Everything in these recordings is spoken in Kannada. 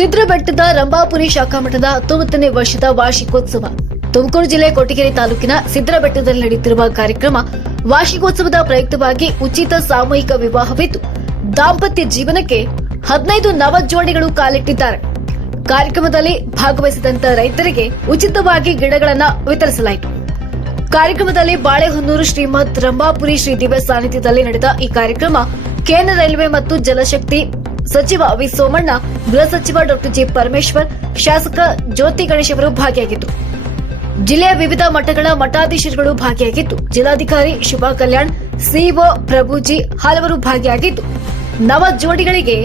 ಸಿದ್ರಬೆಟ್ಟದ ರಂಭಾಪುರಿ ಶಾಖಾ ಮಠದ ಹತ್ತೊಂಬತ್ತನೇ ವರ್ಷದ ವಾರ್ಷಿಕೋತ್ಸವ. ತುಮಕೂರು ಜಿಲ್ಲೆ ಕೊಟ್ಟಿಗೆರೆ ತಾಲೂಕಿನ ಸಿದ್ರಬೆಟ್ಟದಲ್ಲಿ ನಡೆಯುತ್ತಿರುವ ಕಾರ್ಯಕ್ರಮ ವಾರ್ಷಿಕೋತ್ಸವದ ಪ್ರಯುಕ್ತವಾಗಿ ಉಚಿತ ಸಾಮೂಹಿಕ ವಿವಾಹವಿದ್ದು, ದಾಂಪತ್ಯ ಜೀವನಕ್ಕೆ ಹದಿನೈದು ನವ ಜೋಡಿಗಳು ಕಾಲಿಟ್ಟಿದ್ದಾರೆ. ಕಾರ್ಯಕ್ರಮದಲ್ಲಿ ಭಾಗವಹಿಸಿದಂತ ರೈತರಿಗೆ ಉಚಿತವಾಗಿ ಗಿಡಗಳನ್ನು ವಿತರಿಸಲಾಯಿತು. ಕಾರ್ಯಕ್ರಮದಲ್ಲಿ ಬಾಳೆಹೊನ್ನೂರು ಶ್ರೀಮದ್ ರಂಭಾಪುರಿ ಶ್ರೀ ದಿವ್ಯ ಸಾನ್ನಿಧ್ಯದಲ್ಲಿ ನಡೆದ ಈ ಕಾರ್ಯಕ್ರಮ ಕೇಂದ್ರ ರೈಲ್ವೆ ಮತ್ತು ಜಲಶಕ್ತಿ ಸಚಿವ ವಿ ಸೋಮಣ್ಣ, ಗೃಹ ಸಚಿವ ಡಾಕ್ಟರ್ ಜಿ ಪರಮೇಶ್ವರ್, ಶಾಸಕ ಜ್ಯೋತಿ ಗಣೇಶ್ ಅವರು ಭಾಗಿಯಾಗಿದ್ದರು ಜಿಲ್ಲೆಯ ವಿವಿಧ ಮಠಗಳ ಮಠಾಧೀಶರುಗಳು ಭಾಗಿಯಾಗಿದ್ದು. ಜಿಲ್ಲಾಧಿಕಾರಿ ಶುಭಾ ಕಲ್ಯಾಣ್ ಸಿಒ ಪ್ರಭುಜಿ ಹಲವರು ಭಾಗಿಯಾಗಿದ್ದು. ನವ ಜೋಡಿಗಳಿಗೆ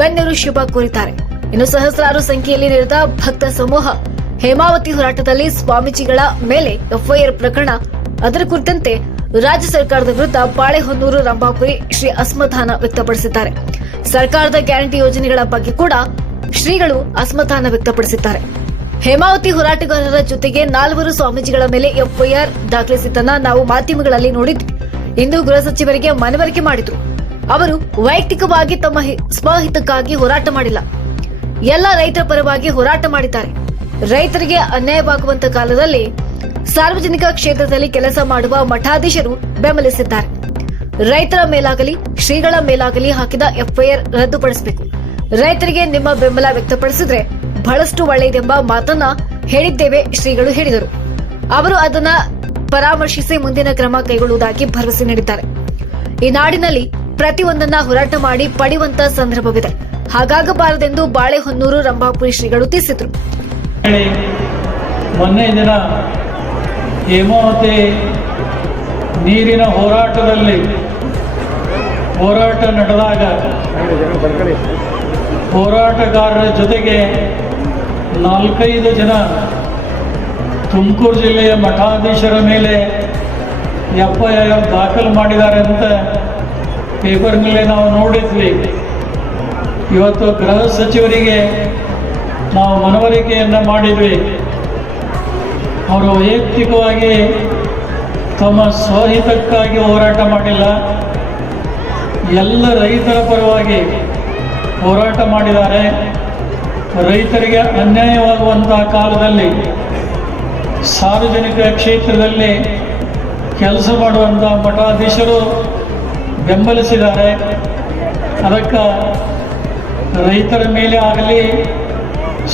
ಗಣ್ಯರು ಶುಭ ಕೋರಿದ್ದಾರೆ. ಇನ್ನು ಸಹಸ್ರಾರು ಸಂಖ್ಯೆಯಲ್ಲಿ ನೆರೆದ ಭಕ್ತ ಸಮೂಹ ಹೇಮಾವತಿ ಹೋರಾಟದಲ್ಲಿ ಸ್ವಾಮೀಜಿಗಳ ಮೇಲೆ ಎಫ್ಐಆರ್ ಪ್ರಕರಣ. ಅದರ ಕುರಿತಂತೆ ರಾಜ್ಯ ಸರ್ಕಾರದ ವಿರುದ್ಧ ಬಾಳೆಹೊನ್ನೂರು ರಂಭಾಪುರಿ ಶ್ರೀ ಅಸಮಾಧಾನ ವ್ಯಕ್ತಪಡಿಸಿದ್ದಾರೆ. ಸರ್ಕಾರದ ಗ್ಯಾರಂಟಿ ಯೋಜನೆಗಳ ಬಗ್ಗೆ ಕೂಡ ಶ್ರೀಗಳು ಅಸಮಾಧಾನ ವ್ಯಕ್ತಪಡಿಸಿದ್ದಾರೆ. ಹೇಮಾವತಿ ಹೋರಾಟಗಾರರ ಜೊತೆಗೆ ನಾಲ್ವರು ಸ್ವಾಮೀಜಿಗಳ ಮೇಲೆ ಎಫ್ಐಆರ್ ದಾಖಲಿಸಿದ್ದನ್ನ ನಾವು ಮಾಧ್ಯಮಗಳಲ್ಲಿ ನೋಡಿದ್ವಿ. ಇಂದು ಗೃಹ ಸಚಿವರಿಗೆ ಮನವರಿಕೆ ಮಾಡಿದ್ರು. ಅವರು ವೈಯಕ್ತಿಕವಾಗಿ ತಮ್ಮ ಸ್ವಹಿತಕ್ಕಾಗಿ ಹೋರಾಟ ಮಾಡಿಲ್ಲ. ಎಲ್ಲ ರೈತರ ಪರವಾಗಿ ಹೋರಾಟ ಮಾಡಿದ್ದಾರೆ. ರೈತರಿಗೆ ಅನ್ಯಾಯವಾಗುವಂತ ಕಾಲದಲ್ಲಿ ಸಾರ್ವಜನಿಕ ಕ್ಷೇತ್ರದಲ್ಲಿ ಕೆಲಸ ಮಾಡುವ ಮಠಾಧೀಶರು ಬೆಂಬಲಿಸಿದ್ದಾರೆ. ರೈತರ ಮೇಲಾಗಲಿ, ಶ್ರೀಗಳ ಮೇಲಾಗಲಿ ಹಾಕಿದ ಎಫ್ಐಆರ್ ರದ್ದುಪಡಿಸಬೇಕು. ರೈತರಿಗೆ ನಿಮ್ಮ ಬೆಂಬಲ ವ್ಯಕ್ತಪಡಿಸಿದ್ರೆ ಬಹಳಷ್ಟು ಒಳ್ಳೆಯದೆಂಬ ಮಾತನ್ನ ಹೇಳಿದ್ದೇವೆ ಶ್ರೀಗಳು ಹೇಳಿದರು. ಅವರು ಅದನ್ನ ಪರಾಮರ್ಶಿಸಿ ಮುಂದಿನ ಕ್ರಮ ಕೈಗೊಳ್ಳುವುದಾಗಿ ಭರವಸೆ ನೀಡಿದ್ದಾರೆ. ಈ ನಾಡಿನಲ್ಲಿ ಪ್ರತಿಯೊಂದನ್ನ ಹೋರಾಟ ಮಾಡಿ ಪಡೆಯುವಂತ ಸಂದರ್ಭವಿದೆ. ಹಾಗಾಗಬಾರದೆಂದು ಬಾಳೆಹೊನ್ನೂರು, ರಂಭಾಪುರಿ ಶ್ರೀಗಳು ತಿಳಿಸಿದರು. ಮೊನ್ನೆ ದಿನ ಹೇಮಾವತಿ ನೀರಿನ ಹೋರಾಟದಲ್ಲಿ ಹೋರಾಟ ನಡೆದಾಗ ಹೋರಾಟಗಾರರ ಜೊತೆಗೆ ನಾಲ್ಕೈದು ಜನ ತುಮಕೂರು ಜಿಲ್ಲೆಯ ಮಠಾಧೀಶರ ಮೇಲೆ ಎಫ್ ಐ ಆರ್ ದಾಖಲು ಮಾಡಿದ್ದಾರೆ ಅಂತ ಪೇಪರ್ನಲ್ಲಿ ನಾವು ನೋಡಿದ್ವಿ. ಇವತ್ತು ಗೃಹ ಸಚಿವರಿಗೆ ನಾವು ಮನವರಿಕೆಯನ್ನು ಮಾಡಿದ್ವಿ. ಅವರು ವೈಯಕ್ತಿಕವಾಗಿ ತಮ್ಮ ಸ್ವಹಿತಕ್ಕಾಗಿ ಹೋರಾಟ ಮಾಡಿಲ್ಲ. ಎಲ್ಲ ರೈತರ ಪರವಾಗಿ ಹೋರಾಟ ಮಾಡಿದ್ದಾರೆ. ರೈತರಿಗೆ ಅನ್ಯಾಯವಾಗುವಂತಹ ಕಾಲದಲ್ಲಿ, ಸಾರ್ವಜನಿಕ ಕ್ಷೇತ್ರದಲ್ಲಿ ಕೆಲಸ ಮಾಡುವಂಥ ಮಠಾಧೀಶರು ಬೆಂಬಲಿಸಿದ್ದಾರೆ. ಅದಕ್ಕೆ ರೈತರ ಮೇಲೆ ಆಗಲಿ,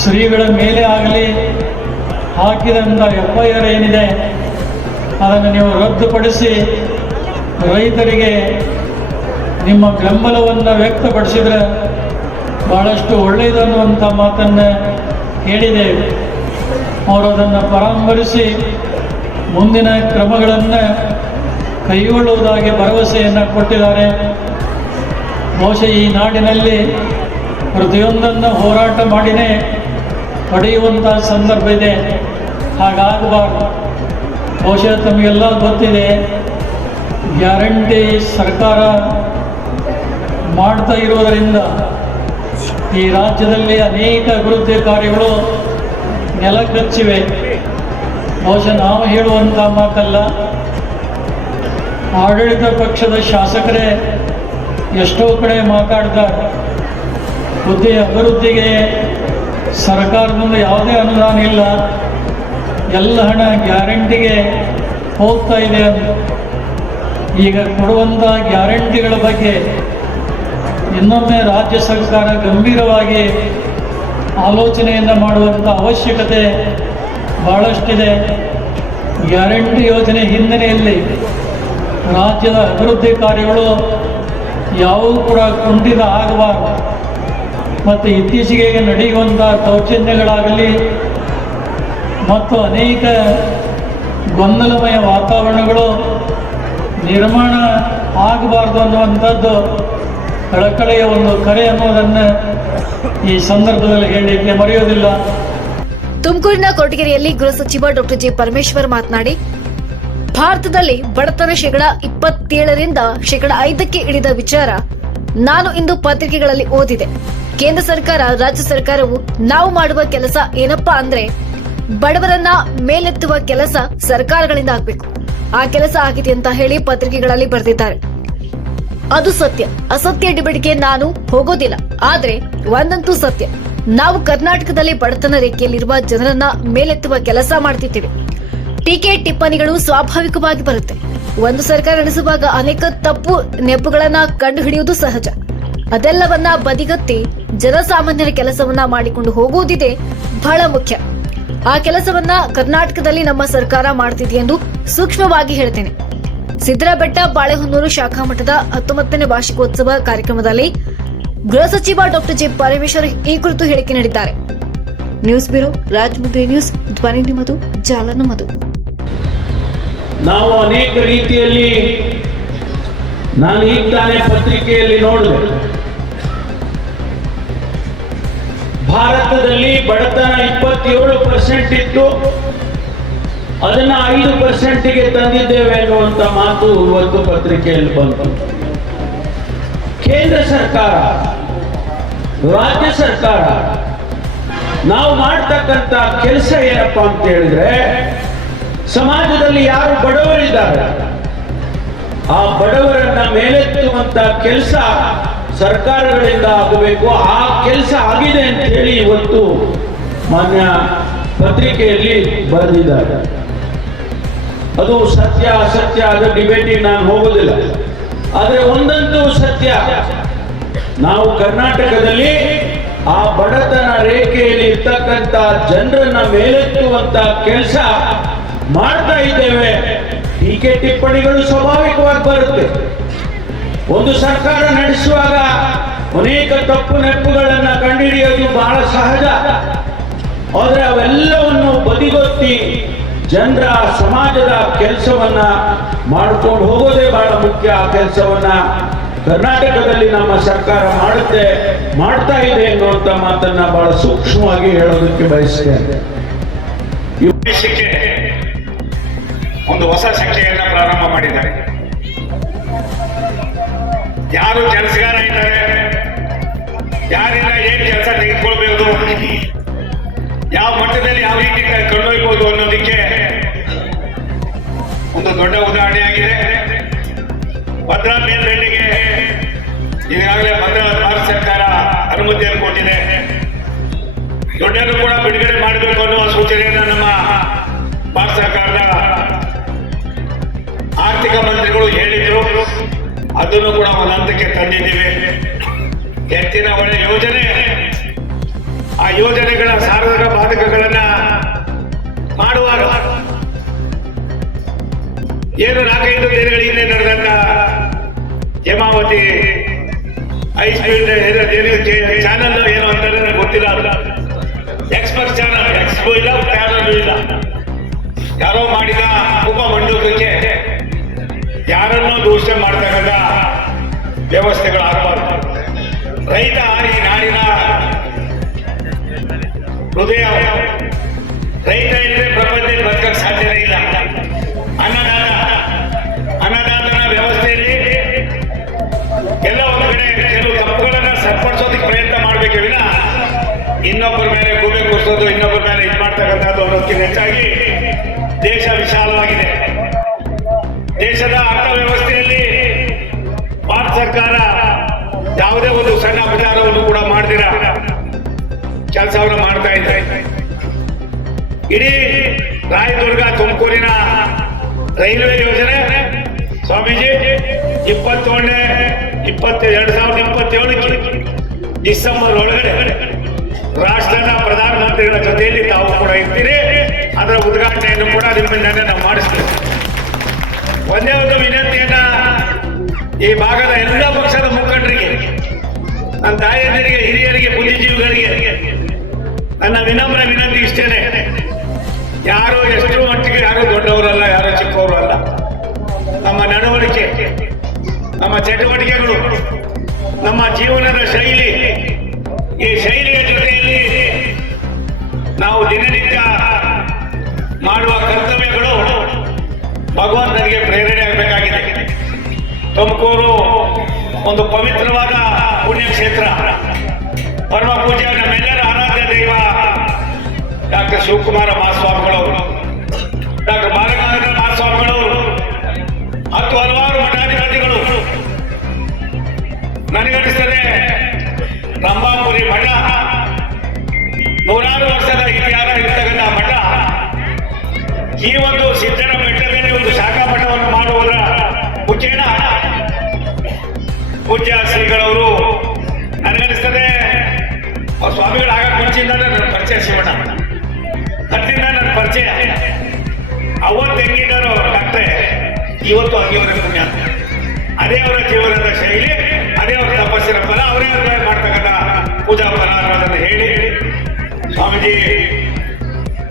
ಶ್ರೀಗಳ ಮೇಲೆ ಆಗಲಿ ಹಾಕಿದಂಥ ಎಫ್ ಐ ಆರ್ ಏನಿದೆ ಅದನ್ನು ನೀವು ರದ್ದುಪಡಿಸಿ ರೈತರಿಗೆ ನಿಮ್ಮ ಬೆಂಬಲವನ್ನು ವ್ಯಕ್ತಪಡಿಸಿದರೆ ಭಾಳಷ್ಟು ಒಳ್ಳೆಯದು ಅನ್ನುವಂಥ ಮಾತನ್ನು ಹೇಳಿದ್ದೇವೆ ಅವರು ಅದನ್ನು ಪರಾಮರಿಸಿ ಮುಂದಿನ ಕ್ರಮಗಳನ್ನು ಕೈಗೊಳ್ಳುವುದಾಗಿ ಭರವಸೆಯನ್ನು ಕೊಟ್ಟಿದ್ದಾರೆ. ಬಹುಶಃ ಈ ನಾಡಿನಲ್ಲಿ ಪ್ರತಿಯೊಂದನ್ನು ಹೋರಾಟ ಮಾಡಿನೇ ಪಡೆಯುವಂಥ ಸಂದರ್ಭ ಇದೆ. ಹಾಗಾಗಬಾರ್ದು. ಬಹುಶಃ ತಮಗೆಲ್ಲ ಗೊತ್ತಿದೆ. ಗ್ಯಾರಂಟಿ ಸರ್ಕಾರ ಮಾಡ್ತಾ ಇರೋದರಿಂದ ಈ ರಾಜ್ಯದಲ್ಲಿ ಅನೇಕ ಅಭಿವೃದ್ಧಿ ಕಾರ್ಯಗಳು ನೆಲಕಚ್ಚಿವೆ ಬಹುಶಃ ನಾವು ಹೇಳುವಂಥ ಮಾತಲ್ಲ, ಆಡಳಿತ ಪಕ್ಷದ ಶಾಸಕರೇ ಎಷ್ಟೋ ಕಡೆ ಮಾತಾಡ್ತಾರೆ. ಬುದ್ಧಿ ಅಭಿವೃದ್ಧಿಗೆ ಸರ್ಕಾರದಿಂದ ಯಾವುದೇ ಅನುದಾನ ಇಲ್ಲ. ಎಲ್ಲ ಹಣ ಗ್ಯಾರಂಟಿಗೆ ಹೋಗ್ತಾ ಇದೆ. ಅಂತ ಈಗ ಕೊಡುವಂಥ ಗ್ಯಾರಂಟಿಗಳ ಬಗ್ಗೆ ಇನ್ನೊಮ್ಮೆ ರಾಜ್ಯ ಸರ್ಕಾರ ಗಂಭೀರವಾಗಿ ಆಲೋಚನೆಯಿಂದ ಮಾಡುವಂಥ ಅವಶ್ಯಕತೆ ಭಾಳಷ್ಟಿದೆ ಗ್ಯಾರಂಟಿ ಯೋಜನೆ ಹಿನ್ನೆಲೆಯಲ್ಲಿ ರಾಜ್ಯದ ಅಭಿವೃದ್ಧಿ ಕಾರ್ಯಗಳು ಯಾವುದೂ ಕೂಡ ಕುಂಠಿತ ಆಗಬಾರ್ದು. ಮತ್ತು ಇತ್ತೀಚೆಗೆ ನಡೆಯುವಂಥ ದೌರ್ಜನ್ಯಗಳಾಗಲಿ ಮತ್ತು ಅನೇಕ ಗೊಂದಲಮಯ ವಾತಾವರಣಗಳು ನಿರ್ಮಾಣ ಆಗಬಾರ್ದು ಅನ್ನುವಂಥದ್ದು ಕಳಕಳೆಯ ಒಂದು ಕರೆ ಅನ್ನೋದನ್ನು ಈ ಸಂದರ್ಭದಲ್ಲಿ ಹೇಳಲಿಕ್ಕೆ ಮರೆಯೋದಿಲ್ಲ ತುಮಕೂರಿನ ಕೊರಟಗೆರೆಯಲ್ಲಿ ಗೃಹ ಸಚಿವ ಡಾಕ್ಟರ್ ಜಿ ಪರಮೇಶ್ವರ್ ಮಾತನಾಡಿ, ಭಾರತದಲ್ಲಿ ಬಡತನ ಶೇಕಡ ಇಪ್ಪತ್ತೇಳರಿಂದ ಶೇಕಡ ಐದಕ್ಕೆ ಇಳಿದ ವಿಚಾರ ನಾನು ಇಂದು ಪತ್ರಿಕೆಗಳಲ್ಲಿ ಓದಿದೆ. ಕೇಂದ್ರ ಸರ್ಕಾರ, ರಾಜ್ಯ ಸರ್ಕಾರವು ನಾವು ಮಾಡುವ ಕೆಲಸ ಏನಪ್ಪಾ ಅಂದ್ರೆ ಬಡವರನ್ನ ಮೇಲೆತ್ತುವ ಕೆಲಸ ಸರ್ಕಾರಗಳಿಂದ ಆಗ್ಬೇಕು. ಆ ಕೆಲಸ ಆಗಿದೆ ಅಂತ ಹೇಳಿ ಪತ್ರಿಕೆಗಳಲ್ಲಿ ಬರೆದಿದ್ದಾರೆ. ಅದು ಸತ್ಯ. ಅಸತ್ಯ ಡಿಬೇಟ್ಗೆ ನಾನು ಹೋಗೋದಿಲ್ಲ. ಆದ್ರೆ ಒಂದಂತೂ ಸತ್ಯ. ನಾವು ಕರ್ನಾಟಕದಲ್ಲಿ ಬಡತನ ರೇಖೆಯಲ್ಲಿರುವ ಜನರನ್ನ ಮೇಲೆತ್ತುವ ಕೆಲಸ ಮಾಡ್ತಿದ್ದೇವೆ. ಟೀಕೆ ಟಿಪ್ಪಣಿಗಳು ಸ್ವಾಭಾವಿಕವಾಗಿ ಬರುತ್ತೆ. ಒಂದು ಸರ್ಕಾರ ನಡೆಸುವಾಗ ಅನೇಕ ತಪ್ಪು ನೆಪಗಳನ್ನ ಕಂಡುಹಿಡಿಯುವುದು ಸಹಜ. ಅದೆಲ್ಲವನ್ನ ಬದಿಗತ್ತಿ ಜನಸಾಮಾನ್ಯರ ಕೆಲಸವನ್ನ ಮಾಡಿಕೊಂಡು ಹೋಗುವುದಿದೆ ಬಹಳ ಮುಖ್ಯ. ಆ ಕೆಲಸವನ್ನ ಕರ್ನಾಟಕದಲ್ಲಿ ನಮ್ಮ ಸರ್ಕಾರ ಮಾಡ್ತಿದೆ ಎಂದು ಸೂಕ್ಷ್ಮವಾಗಿ ಹೇಳ್ತೇನೆ. ಸಿದ್ದರಬೆಟ್ಟ ಬಾಳೆಹೊನ್ನೂರು ಶಾಖಾ ಮಠದ ಹತ್ತೊಂಬತ್ತನೇ ವಾರ್ಷಿಕೋತ್ಸವ ಕಾರ್ಯಕ್ರಮದಲ್ಲಿ ಗೃಹ ಸಚಿವ ಡಾಕ್ಟರ್ ಜಿ ಪರಮೇಶ್ವರ್ ಈ ಕುರಿತು ಹೇಳಿಕೆ ನೀಡಿದ್ದಾರೆ. ನ್ಯೂಸ್ ಬ್ಯೂರೋ ರಾಜಮುದ್ರಿ ನ್ಯೂಸ್ ಧ್ವನಿ ನಿಮ್ಮದು ಜಾಲ ನಮ್ಮದು ನಾವು ಅನೇಕ ರೀತಿಯಲ್ಲಿ ನಾನು ಈಗ ತಾನೇ ಪತ್ರಿಕೆಯಲ್ಲಿ ನೋಡಿದೆ. ಭಾರತದಲ್ಲಿ ಬಡತನ ಇಪ್ಪತ್ತೇಳು ಪರ್ಸೆಂಟ್ ಇತ್ತು. ಅದನ್ನ ಐದು ಪರ್ಸೆಂಟ್ಗೆ ತಂದಿದ್ದೇವೆ ಅನ್ನುವಂತ ಮಾತು ಇವತ್ತು ಪತ್ರಿಕೆಯಲ್ಲಿ ಬಂತು. ಕೇಂದ್ರ ಸರ್ಕಾರ, ರಾಜ್ಯ ಸರ್ಕಾರ, ನಾವು ಮಾಡ್ತಕ್ಕಂತ ಕೆಲಸ ಏನಪ್ಪಾ ಅಂತ ಹೇಳಿದ್ರೆ, ಸಮಾಜದಲ್ಲಿ ಯಾರು ಬಡವರಿದ್ದಾರೆ, ಆ ಬಡವರನ್ನ ಮೇಲೆತ್ತುವಂತ ಕೆಲಸ ಸರ್ಕಾರಗಳಿಂದ ಆಗಬೇಕು, ಆ ಕೆಲಸ ಆಗಿದೆ ಅಂತ ಹೇಳಿ ಇವತ್ತು ಮಾನ್ಯ ಪತ್ರಿಕೆಯಲ್ಲಿ ಬರೆದಿದ್ದಾರೆ. ಅದು ಸತ್ಯ, ಅಸತ್ಯ ಅದರ ಡಿಬೇಟಿಗೆ ನಾನು ಹೋಗೋದಿಲ್ಲ. ಆದರೆ ಒಂದಂತೂ ಸತ್ಯ, ನಾವು ಕರ್ನಾಟಕದಲ್ಲಿ ಆ ಬಡತನ ರೇಖೆಯಲ್ಲಿ ಇರ್ತಕ್ಕಂಥ ಜನರನ್ನ ಮೇಲೆತ್ತುವಂತ ಕೆಲಸ ಮಾಡ್ತಾ ಇದ್ದೇವೆ. ಟೀಕೆ ಟಿಪ್ಪಣಿಗಳು ಸ್ವಾಭಾವಿಕವಾಗಿ ಬರುತ್ತೆ. ಒಂದು ಸರ್ಕಾರ ನಡೆಸುವಾಗ ಅನೇಕ ತಪ್ಪು ನೆಪ್ಪುಗಳನ್ನ ಕಂಡುಹಿಡಿಯೋದು ಬಹಳ ಸಹಜ. ಆದರೆ ಅವೆಲ್ಲವನ್ನು ಬದಿಗೊತ್ತಿ ಜನರ ಸಮಾಜದ ಕೆಲಸವನ್ನ ಮಾಡಿಕೊಂಡು ಹೋಗೋದೇ ಬಹಳ ಮುಖ್ಯ. ಆ ಕೆಲಸವನ್ನ ಕರ್ನಾಟಕದಲ್ಲಿ ನಮ್ಮ ಸರ್ಕಾರ ಮಾಡುತ್ತೆ, ಮಾಡ್ತಾ ಇದೆ ಎನ್ನುವಂತ ಮಾತನ್ನ ಬಹಳ ಸೂಕ್ಷ್ಮವಾಗಿ ಹೇಳೋದಕ್ಕೆ ಬಯಸ್ತೇನೆ. ಒಂದು ಹೊಸ ಯಾರು ಕೆಲಸಗಾರ ಇದ್ದಾರೆ? ಯಾರಿಂದ ಏನ್ ಕೆಲಸ ತೆಗೆದುಕೊಳ್ಬೇಕು? ಯಾವ ಮಟ್ಟದಲ್ಲಿ ಯಾವ ರೀತಿ ಕೊಂಡೊಯ್ಬೋದು ಅನ್ನೋದಕ್ಕೆ ಒಂದು ದೊಡ್ಡ ಉದಾಹರಣೆಯಾಗಿದೆ ಭದ್ರಾ ಮೇಲ್ದಂಡೆಗೆ ಈಗಾಗಲೇ ಭದ್ರಾ ಭಾರತ ಸರ್ಕಾರ ಅನುಮತಿಯನ್ನು ಕೊಟ್ಟಿದೆ ದೊಡ್ಡನ್ನು ಕೂಡ ಬಿಡುಗಡೆ ಮಾಡಬೇಕು ಅನ್ನುವ ಸೂಚನೆಯನ್ನು ನಮ್ಮ ಭಾರತ ಸರ್ಕಾರದ ಆರ್ಥಿಕ ಮಂತ್ರಿಗಳು ಅದನ್ನು ಕೂಡ ಒಂದು ಹಂತಕ್ಕೆ ತಂದಿದ್ದೀವಿ. ಎತ್ತಿನ ಒಳ್ಳೆ ಯೋಜನೆ. ಆ ಯೋಜನೆಗಳ ಸಾರ್ವಜನಿಕ ಬಾಧಕಗಳನ್ನ ಮಾಡುವಾಗ ಏನು ನಾಲ್ಕೈದು ದಿನಗಳ ಹಿಂದೆ ನಡೆದಂತ ಹೇಮಾವತಿ ಹೈ ಸ್ಪೀಡ್ ಚಾನಲ್ ಏನು ಅಂತ ನನಗೆ ಗೊತ್ತಿಲ್ಲ ಎಕ್ಸ್ಪರ್ಟ್ ಚಾನಲ್ ಎಕ್ಸ್ಪೋ ಇಲ್ಲ ಚಾನಲ್ ಇಲ್ಲ. ಯಾರೋ ಮಾಡಿದ ಉಪ ಮಂಡಲಕ್ಕೆ ಯಾರನ್ನೋ ದೂಷಣೆ ಮಾಡ್ತಕ್ಕಂಥ ವ್ಯವಸ್ಥೆಗಳಾಗಬಾರ್ದು. ರೈತ ಈ ನಾಡಿನ ಹೃದಯ, ರೈತ ಇದ್ರೆ ಪ್ರಪಂಚದಲ್ಲಿ ಬದುಕಕ್ಕೆ ಸಾಧ್ಯನೇ ಇಲ್ಲ. ಅನ್ನದಾತ, ಅನ್ನದಾತನ ವ್ಯವಸ್ಥೆಯಲ್ಲಿ ಎಲ್ಲ ಒಂದು ಕಡೆ ಕೆಲವು ತಪ್ಪುಗಳನ್ನ ಸರಿಪಡಿಸೋದಕ್ಕೆ ಪ್ರಯತ್ನ ಮಾಡಬೇಕೆ ವಿನ ಇನ್ನೊಬ್ಬರ ಮೇಲೆ ಭೂಮಿ ಕೂರಿಸೋದು, ಇನ್ನೊಬ್ಬರ ಮೇಲೆ ಇದು ಮಾಡ್ತಕ್ಕಂಥದ್ದು ಅನ್ನೋದಕ್ಕಿಂತ ಹೆಚ್ಚಾಗಿ ದೇಶ ವಿಶಾಲವಾಗಿದೆ. ದೇಶದ ಯಾವುದೇ ಒಂದು ಸಣ್ಣ ಅಪಚಾರವನ್ನು ಕೂಡ ಮಾಡ್ದಿರ. ಕೆಲಸವನ್ನು ಮಾಡ್ತಾ ಇದ್ದಾರೆ ಇಡೀ ರಾಯದುರ್ಗ ತುಮಕೂರಿನ ರೈಲ್ವೆ ಯೋಜನೆ, ಸ್ವಾಮೀಜಿ ಇಪ್ಪತ್ತೊಂದನೇ ಇಪ್ಪತ್ತ ಎರಡ್ ಸಾವಿರದ ಇಪ್ಪತ್ತೇಳಕ್ಕೆ ಡಿಸೆಂಬರ್ ಒಳಗಡೆ ರಾಷ್ಟ್ರದ ಪ್ರಧಾನಮಂತ್ರಿಗಳ ಜೊತೆಯಲ್ಲಿ ತಾವು ಕೂಡ ಇರ್ತೀರಿ. ಅದರ ಉದ್ಘಾಟನೆಯನ್ನು ಕೂಡ ನಿಮ್ಮಿಂದ ನಾವು ಮಾಡಿಸ್ತೀವಿ. ಒಂದೇ ಒಂದು ವಿನಂತಿಯನ್ನ ಈ ಭಾಗದ ಎಲ್ಲ ಪಕ್ಷದ ಮುಖಂಡರಿಗೆ ನನ್ನ ತಾಯಂದಿರಿಗೆ, ಹಿರಿಯರಿಗೆ, ಬುದ್ಧಿಜೀವಿಗಳಿಗೆ ನನ್ನ ವಿನಮ್ರ ವಿನಂತಿ ಇಷ್ಟೇನೆ. ಯಾರು ಎಷ್ಟು ಮಟ್ಟಿಗೆ ಯಾರು ದೊಡ್ಡವರಲ್ಲ, ಯಾರು ಚಿಕ್ಕವರು ಅಲ್ಲ. ನಮ್ಮ ನಡವಳಿಕೆ, ನಮ್ಮ ಚಟುವಟಿಕೆಗಳು, ನಮ್ಮ ಜೀವನದ ಶೈಲಿ, ಈ ಶೈಲಿಯ ಜೊತೆಯಲ್ಲಿ ನಾವು ದಿನನಿತ್ಯ ಮಾಡುವ ಕರ್ತವ್ಯಗಳು ಭಗವಂತನಿಗೆ ಪ್ರೇರಣೆ ಆಗಬೇಕಾಗಿದೆ. ತುಮಕೂರು ಒಂದು ಪವಿತ್ರವಾದ ಪುಣ್ಯಕ್ಷೇತ್ರ. ಪರಮ ಪೂಜ್ಯ ನಮ್ಮೆಲ್ಲರ ಆರಾಧ್ಯ ದೈವ ಡಾಕ್ಟರ್ ಶಿವಕುಮಾರ ಮಹಾಸ್ವಾಮಿಗಳು. ಡಾಕ್ಟರ್ ಬಾಲಗಂಗಾಧರ ಮಹಾಸ್ವಾಮಿಗಳು. ಹತ್ತು ಹಲವಾರು ಮಠಾಧಿಪತಿಗಳು ನನಗನಿಸ್ತದೆ ರಂಭಾಪುರಿ ಮಠ. ನೂರಾರು ವರ್ಷದ ಇತಿಹಾಸ ಇರ್ತಕ್ಕಂಥ ಮಠ. ಈ ಒಂದು ಸಿದ್ಧರ ಬೆಟ್ಟದಲ್ಲಿ ಒಂದು ಶಾಖಾ ಮಠವನ್ನು ಮಾಡುವುದರ ಮುಖೇನ. ಪೂಜ್ಯ ಶ್ರೀಗಳವರು ಪರಿಚಯ ಶಿವಣ್ಣ ಹತ್ತಿಂದ ನನ್ನ ಪರಿಚಯ. ಅವತ್ತು ಹೆಂಗಿದ್ದಾರೋ ಡಾಕ್ಟ್ರೆ ಇವತ್ತು ಹಂಗಿವರ ಪುಣ್ಯ. ಅದೇ ಅವರ ಜೀವನದ ಶೈಲಿ, ಅದೇ ಅವರ ತಪಸ್ಸಿನ ಫಲ, ಅವರೇ ಮಾಡ್ತಕ್ಕಂಥ ಪೂಜಾ ಫಲ ಅನ್ನೋದನ್ನು ಹೇಳಿ. ಸ್ವಾಮೀಜಿ